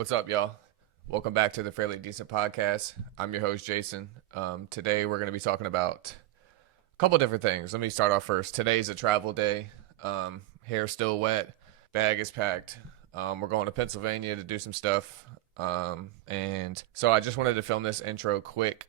What's up, y'all? Welcome back to the Fairly Decent podcast. I'm your host, Jason. Today we're going to be talking about a couple different things. Let me start off first. Today's a travel day. Hair's still wet. Bag is packed. We're going to Pennsylvania to do some stuff. And so I just wanted to film this intro quick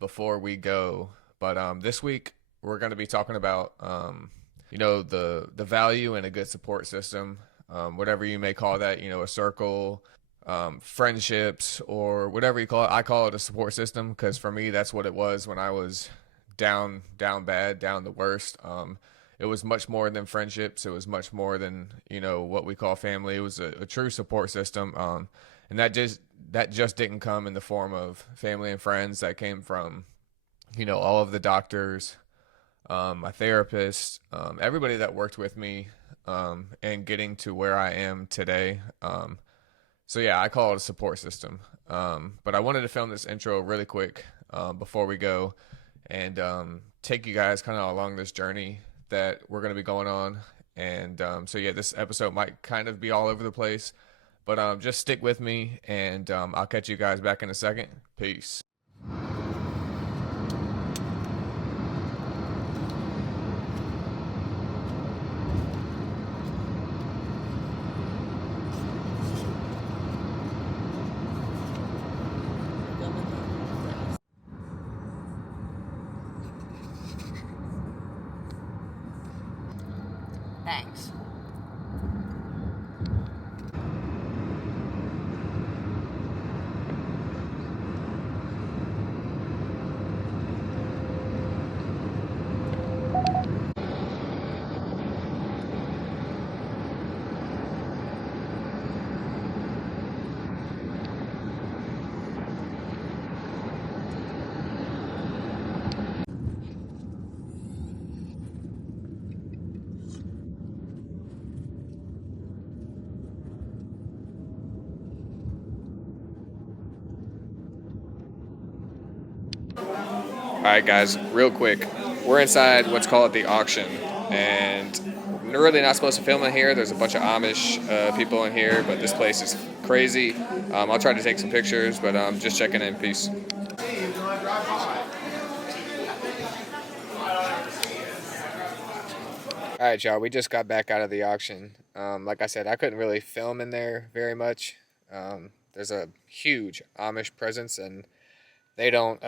before we go. But this week we're going to be talking about, the value in a good support system. Whatever you may call that, a circle, friendships, or whatever you call it. I call it a support system because for me, that's what it was when I was down bad, down the worst. It was much more than friendships. It was much more than, what we call family. It was a true support system. And that just didn't come in the form of family and friends. That came from, all of the doctors, my therapist, everybody that worked with me, and getting to where I am today. So yeah, I call it a support system. But I wanted to film this intro really quick before we go and take you guys kind of along this journey that we're going to be going on. And so yeah, this episode might kind of be all over the place, but just stick with me and I'll catch you guys back in a second. Peace. Thanks. All right, guys, real quick. We're inside what's called the auction, and we're really not supposed to film in here. There's a bunch of Amish people in here, but this place is crazy. I'll try to take some pictures, but just checking in. Peace. All right, y'all. We just got back out of the auction. Like I said, I couldn't really film in there very much. There's a huge Amish presence, and they don't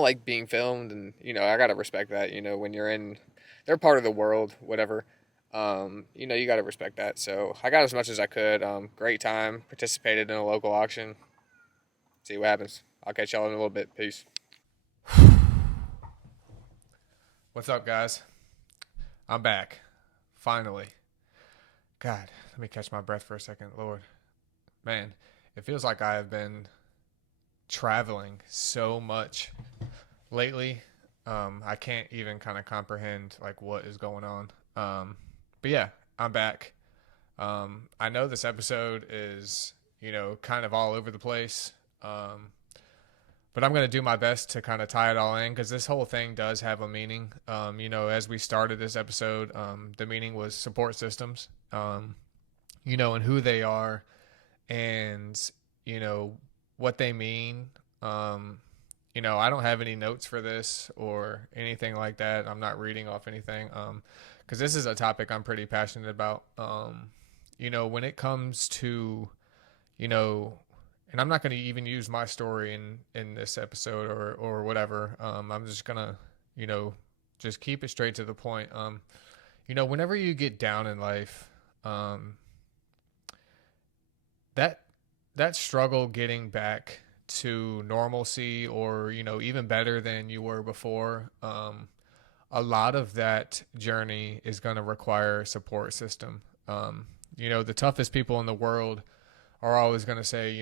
like being filmed, and I gotta respect that. When you're in, they're part of the world, whatever. You gotta respect that. So I got as much as I could. Great time. Participated in a local auction. See what happens. I'll catch y'all in a little bit. Peace. What's up, guys? I'm back. Finally. God, let me catch my breath for a second. Lord, man, it feels like I have been traveling so much lately. I can't even kind of comprehend like what is going on. But yeah, I'm back. I know this episode is, kind of all over the place. But I'm going to do my best to kind of tie it all in because this whole thing does have a meaning. As we started this episode, the meaning was support systems, and who they are and, what they mean. I don't have any notes for this or anything like that. I'm not reading off anything because this is a topic I'm pretty passionate about. When it comes to, and I'm not going to even use my story in this episode or whatever. I'm just going to, just keep it straight to the point. Whenever you get down in life, that struggle getting back to normalcy or, even better than you were before, a lot of that journey is going to require a support system. The toughest people in the world are always going to say,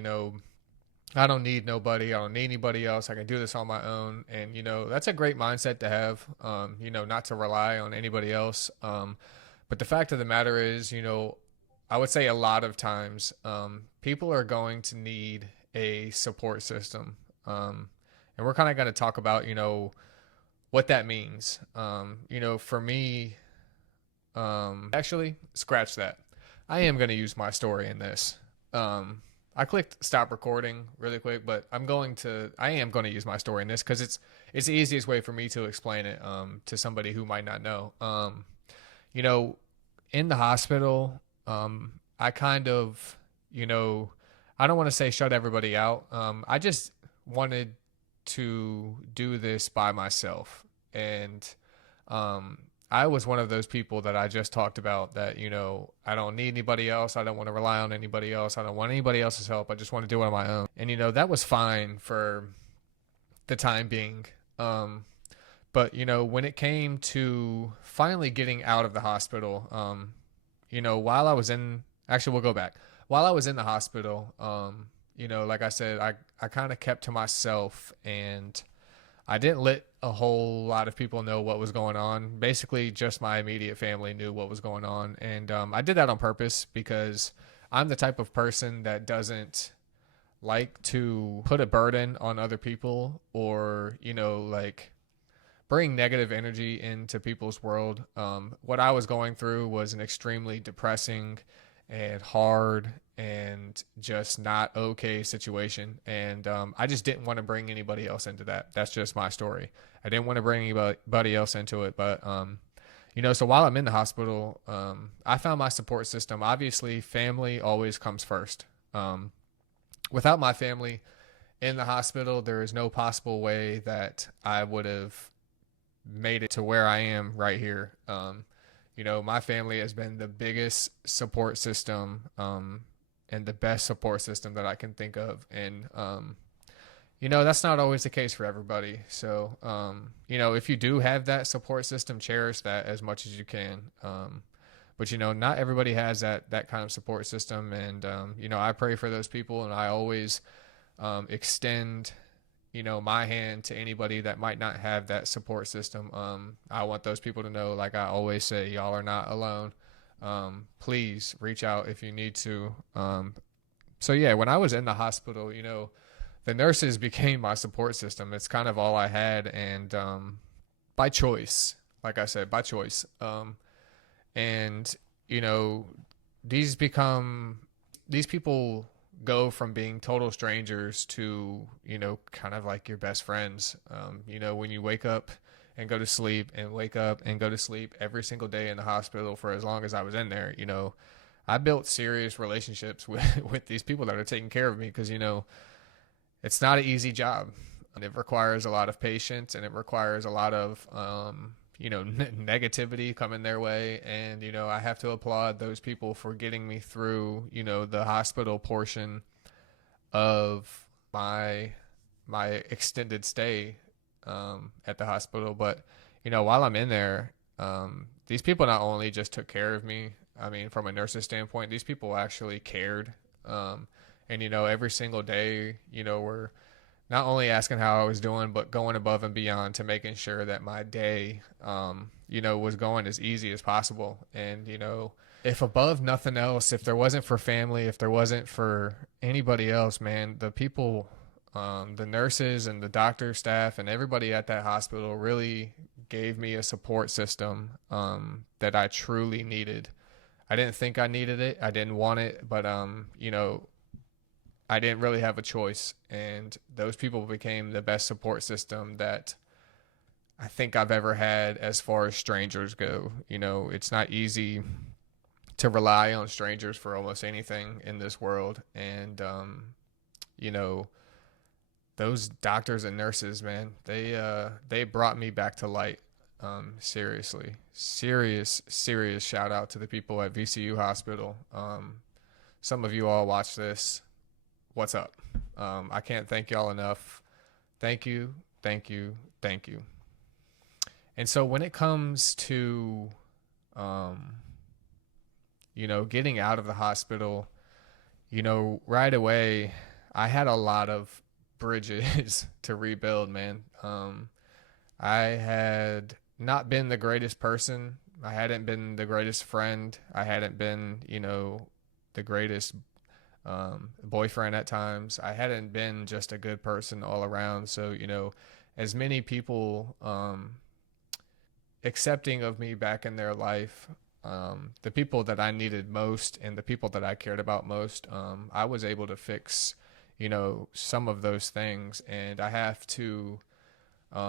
I don't need nobody. I don't need anybody else. I can do this on my own. And, that's a great mindset to have, not to rely on anybody else. But the fact of the matter is, I would say a lot of times people are going to need a support system. And we're kind of going to talk about, what that means. For me, actually, scratch that. I am going to use my story in this. I clicked stop recording really quick, but I am going to use my story in this because it's the easiest way for me to explain it to somebody who might not know. You know, in the hospital, I kind of, you know, I don't want to say shut everybody out. I just wanted to do this by myself. And um, I was one of those people that I just talked about that, I don't need anybody else. I don't want to rely on anybody else. I don't want anybody else's help. I just want to do it on my own. And, that was fine for the time being. But, when it came to finally getting out of the hospital, while I was actually, we'll go back. While I was in the hospital, like I said, I kind of kept to myself and I didn't let a whole lot of people know what was going on. Basically, just my immediate family knew what was going on. And I did that on purpose because I'm the type of person that doesn't like to put a burden on other people or, like bring negative energy into people's world. What I was going through was an extremely depressing and hard and just not okay situation. And I just didn't want to bring anybody else into that. That's just my story. I didn't want to bring anybody else into it. But, so while I'm in the hospital, I found my support system. Obviously, family always comes first. Without my family in the hospital, there is no possible way that I would have made it to where I am right here. My family has been the biggest support system and the best support system that I can think of. And, that's not always the case for everybody. So, if you do have that support system, cherish that as much as you can. But, not everybody has that kind of support system. And, I pray for those people and I always extend my hand to anybody that might not have that support system. I want those people to know, like I always say, y'all are not alone. Please reach out if you need to. So yeah, when I was in the hospital, the nurses became my support system. It's kind of all I had. And, by choice, like I said, by choice. And, these people go from being total strangers to, kind of like your best friends. When you wake up and go to sleep and wake up and go to sleep every single day in the hospital for as long as I was in there, I built serious relationships with these people that are taking care of me because, it's not an easy job. And it requires a lot of patience and it requires a lot of, negativity coming their way. And, I have to applaud those people for getting me through, the hospital portion of my extended stay at the hospital. But, while I'm in there, these people not only just took care of me, I mean, from a nurse's standpoint, these people actually cared. And, every single day, we're not only asking how I was doing, but going above and beyond to making sure that my day, was going as easy as possible. And, if above nothing else, if there wasn't for family, if there wasn't for anybody else, man, the people, the nurses and the doctor staff and everybody at that hospital really gave me a support system that I truly needed. I didn't think I needed it. I didn't want it, but, I didn't really have a choice. And those people became the best support system that I think I've ever had as far as strangers go. It's not easy to rely on strangers for almost anything in this world. And, those doctors and nurses, man, they brought me back to light. Seriously, serious shout out to the people at VCU Hospital. Some of you all watch this. What's up? I can't thank y'all enough. Thank you. And so when it comes to, getting out of the hospital, right away, I had a lot of bridges to rebuild, man. I had not been the greatest person. I hadn't been the greatest friend. I hadn't been, the greatest boyfriend at times. I hadn't been just a good person all around. So, as many people accepting of me back in their life, the people that I needed most and the people that I cared about most, I was able to fix, some of those things. And I have to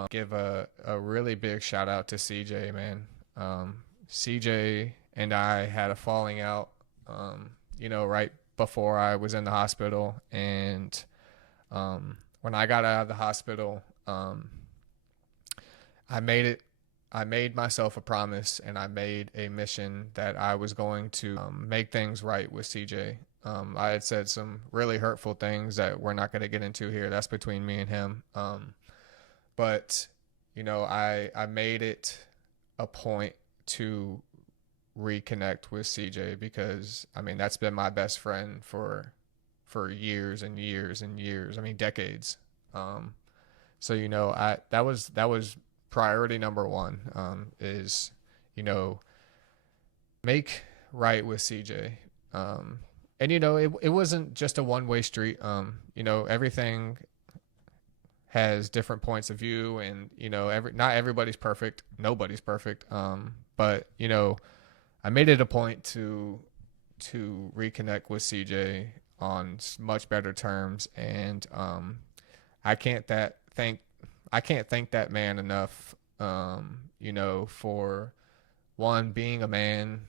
give a really big shout out to CJ, man. CJ and I had a falling out, right before I was in the hospital. And when I got out of the hospital, I made myself a promise, and I made a mission that I was going to make things right with CJ. I had said some really hurtful things that we're not going to get into here. That's between me and him. But I made it a point to reconnect with CJ because that's been my best friend for years and years and years. Decades. So that was priority number one, is make right with CJ. And it wasn't just a one-way street. Everything has different points of view, and not everybody's perfect, nobody's perfect. But I made it a point to reconnect with CJ on much better terms, and I can't thank that man enough, for one, being a man,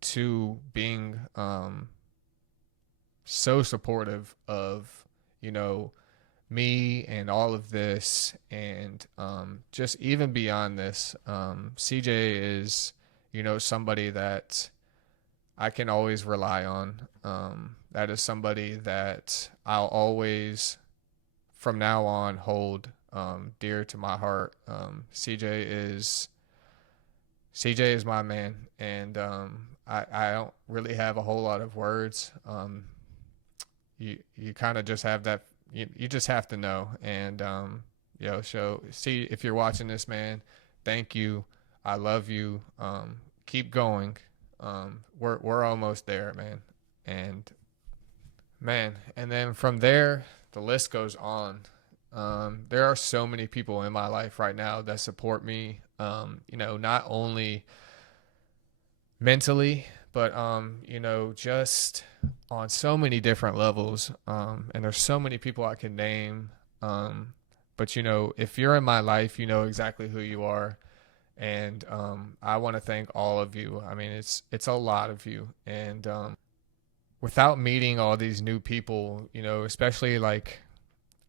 two, being so supportive of me and all of this, and just even beyond this. CJ is somebody that I can always rely on. That is somebody that I'll always, from now on, hold dear to my heart. CJ is my man, and I don't really have a whole lot of words. You kind of just have that. You just have to know. And see, if you're watching this, man, thank you. I love you. Keep going. We're almost there, man. And then from there, the list goes on. There are so many people in my life right now that support me, not only mentally, but, just on so many different levels. And there's so many people I can name. But, if you're in my life, you know exactly who you are. And I want to thank all of you. It's a lot of you. And without meeting all these new people, especially like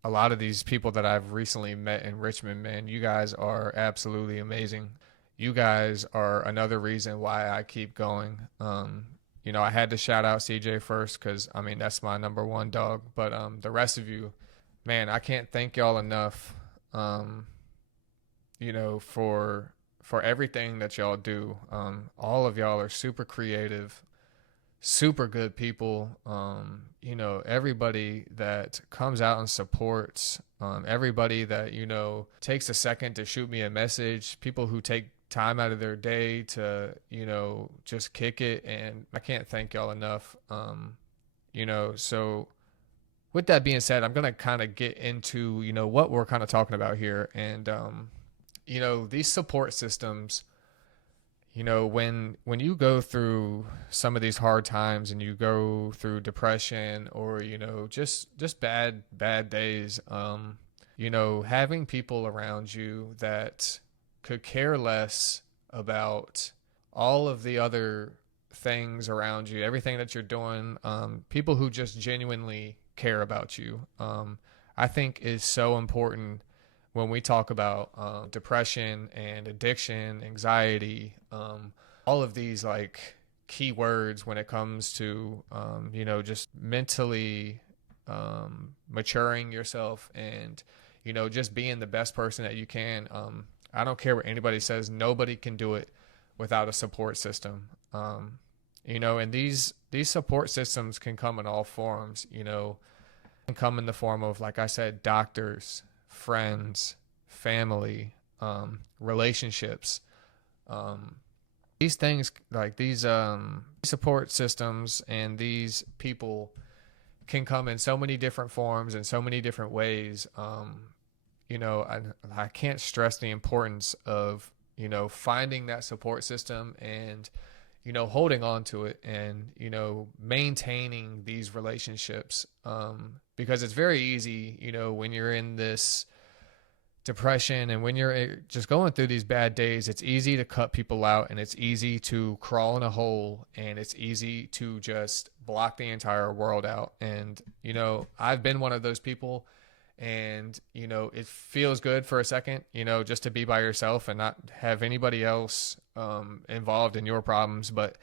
a lot of these people that I've recently met in Richmond, man, you guys are absolutely amazing. You guys are another reason why I keep going. I had to shout out CJ first because, that's my number one dog. But the rest of you, man, I can't thank y'all enough, for everything that y'all do. All of y'all are super creative, super good people. Everybody that comes out and supports, everybody that, takes a second to shoot me a message, people who take time out of their day to, just kick it. And I can't thank y'all enough. So with that being said, I'm going to kind of get into, what we're kind of talking about here. And, these support systems, when you go through some of these hard times and you go through depression or, just bad days, having people around you that could care less about all of the other things around you, everything that you're doing, people who just genuinely care about you, I think is so important when we talk about depression and addiction, anxiety, all of these like key words when it comes to, just mentally maturing yourself and, just being the best person that you can. I don't care what anybody says. Nobody can do it without a support system. And these support systems can come in all forms, can come in the form of, like I said, doctors, friends, family, relationships. These things, like these support systems and these people can come in so many different forms and so many different ways. I can't stress the importance of, finding that support system and, holding on to it and, maintaining these relationships. Because it's very easy, when you're in this depression and when you're just going through these bad days, it's easy to cut people out, and it's easy to crawl in a hole, and it's easy to just block the entire world out. And, I've been one of those people, and, it feels good for a second, just to be by yourself and not have anybody else involved in your problems. But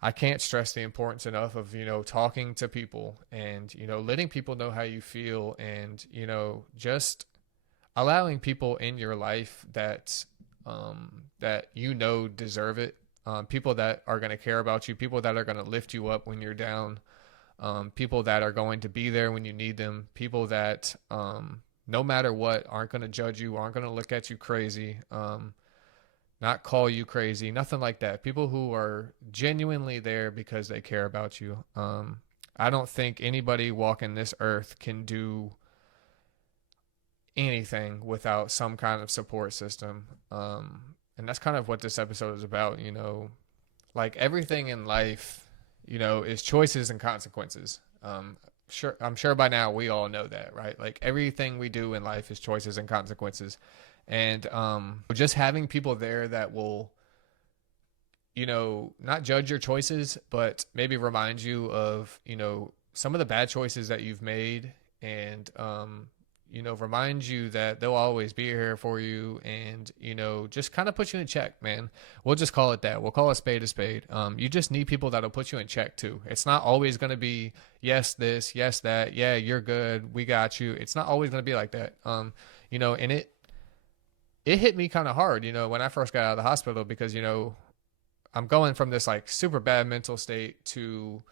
I can't stress the importance enough of, talking to people and, letting people know how you feel, and, just allowing people in your life that deserve it, people that are going to care about you, people that are going to lift you up when you're down, people that are going to be there when you need them, people that no matter what aren't going to judge you, aren't going to look at you crazy, not call you crazy, nothing like that. People who are genuinely there because they care about you. I don't think anybody walking this earth can do anything without some kind of support system. And that's kind of what this episode is about. Like everything in life, is choices and consequences. I'm sure by now we all know that, right? Like everything we do in life is choices and consequences. And just having people there that will, not judge your choices, but maybe remind you of, some of the bad choices that you've made, and remind you that they'll always be here for you, and, just kind of put you in check, man. We'll just call it that. We'll call a spade a spade. You just need people that'll put you in check too. It's not always going to be, yes, this, yes, that. Yeah, you're good. We got you. It's not always going to be like that. And it hit me kind of hard, when I first got out of the hospital, because, I'm going from this like super bad mental state to,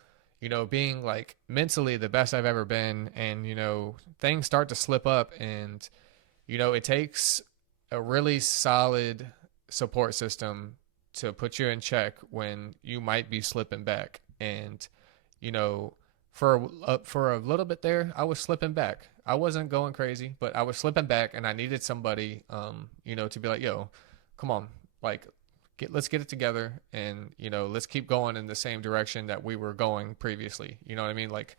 being like mentally the best I've ever been. And, things start to slip up, and, it takes a really solid support system to put you in check when you might be slipping back. And, for a little bit there, I was slipping back. I wasn't going crazy, but I was slipping back, and I needed somebody, to be like, yo, come on, like, let's get it together, and, let's keep going in the same direction that we were going previously. You know what I mean? Like,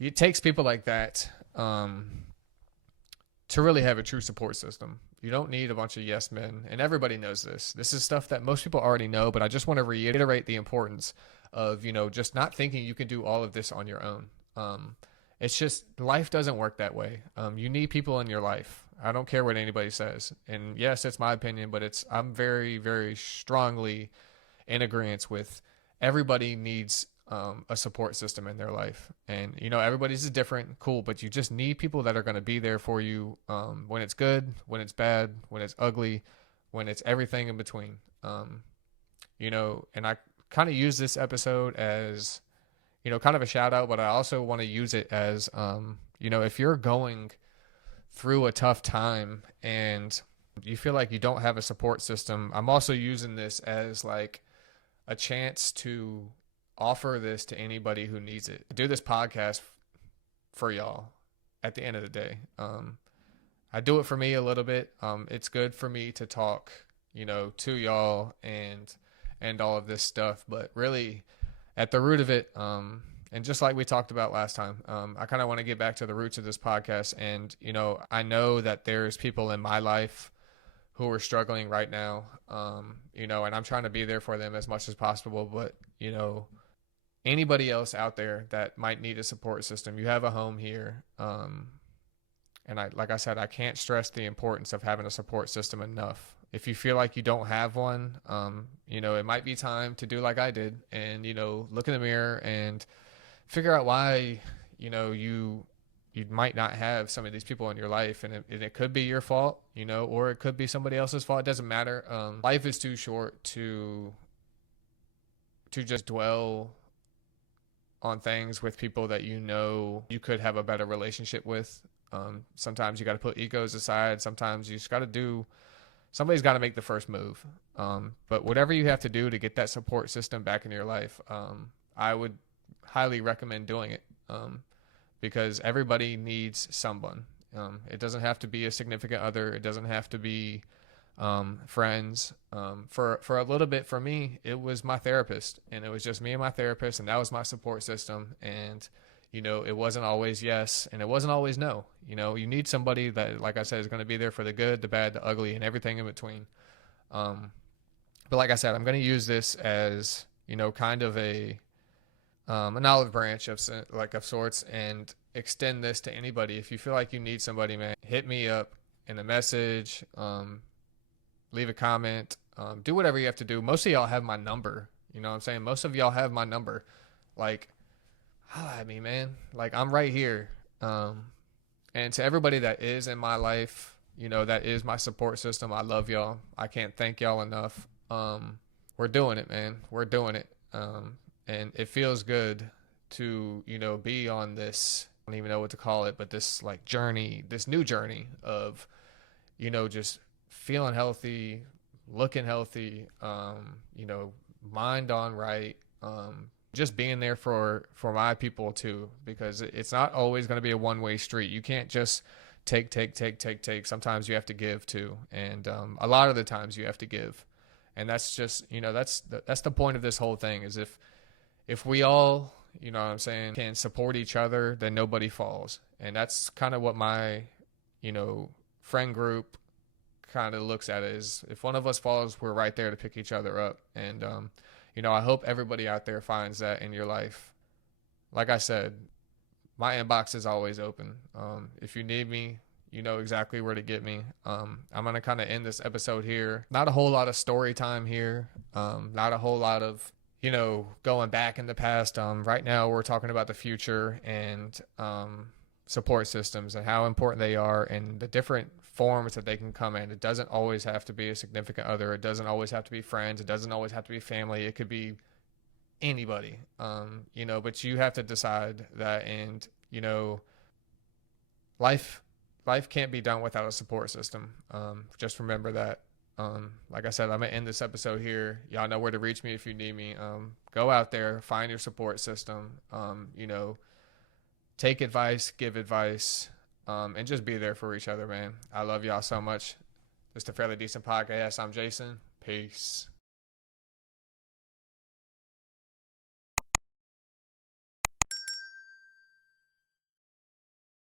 it takes people like that, to really have a true support system. You don't need a bunch of yes men, and everybody knows this. This is stuff that most people already know, but I just want to reiterate the importance of, just not thinking you can do all of this on your own. It's just, life doesn't work that way. You need people in your life. I don't care what anybody says. And yes, it's my opinion, but I'm very, very strongly in agreement with everybody needs a support system in their life. And, everybody's is different, cool, but you just need people that are going to be there for you when it's good, when it's bad, when it's ugly, when it's everything in between. And I kind of use this episode as, kind of a shout out, but I also want to use it as, if you're going through a tough time and you feel like you don't have a support system, I'm also using this as like a chance to offer this to anybody who needs it. I do this podcast for y'all at the end of the day. I do it for me a little bit. It's good for me to talk, to y'all and all of this stuff, but really at the root of it, and just like we talked about last time, I kind of want to get back to the roots of this podcast. And, I know that there's people in my life who are struggling right now, and I'm trying to be there for them as much as possible. But, anybody else out there that might need a support system, you have a home here. And like I said, I can't stress the importance of having a support system enough. If you feel like you don't have one, it might be time to do like I did and, look in the mirror and figure out why, you might not have some of these people in your life. And it could be your fault, or it could be somebody else's fault. It doesn't matter. Life is too short to just dwell on things with people that you could have a better relationship with. Sometimes you got to put egos aside. Sometimes you just got to somebody's got to make the first move. But whatever you have to do to get that support system back in your life, I would highly recommend doing it, because everybody needs someone. It doesn't have to be a significant other. It doesn't have to be friends. For a little bit, for me, it was my therapist, and it was just me and my therapist, and that was my support system. And it wasn't always yes, and it wasn't always no. You need somebody that, like I said, is going to be there for the good, the bad, the ugly, and everything in between. Um, but like I said, I'm going to use this as kind of an olive branch of sorts, and extend this to anybody. If you feel like you need somebody, man, hit me up in a message. Leave a comment. Do whatever you have to do. Most of y'all have my number. You know what I'm saying? Most of y'all have my number. Like, holla at me, man. Like, I'm right here. And to everybody that is in my life, that is my support system. I love y'all. I can't thank y'all enough. We're doing it, man. We're doing it. And it feels good to, be on this, I don't even know what to call it, but this like journey, this new journey of, just feeling healthy, looking healthy, mind on right, just being there for my people too, because it's not always going to be a one-way street. You can't just take. Sometimes you have to give too, and a lot of the times you have to give, and that's just that's the point of this whole thing. Is if we all what I'm saying, can support each other, then nobody falls, and that's kind of what my friend group kind of looks at it. Is if one of us falls, we're right there to pick each other up. And I hope everybody out there finds that in your life. Like I said, my inbox is always open. If you need me, you know exactly where to get me. I'm gonna kind of end this episode here. Not a whole lot of story time here. Not a whole lot of going back in the past. Right now we're talking about the future and support systems and how important they are and the different forms that they can come in. It doesn't always have to be a significant other. It doesn't always have to be friends. It doesn't always have to be family. It could be anybody, but you have to decide that. And, life can't be done without a support system. Just remember that. Like I said, I'm going to end this episode here. Y'all know where to reach me if you need me. Go out there, find your support system, take advice, give advice, and just be there for each other, man. I love y'all so much. This is the Fairly Decent Podcast. I'm Jason. Peace.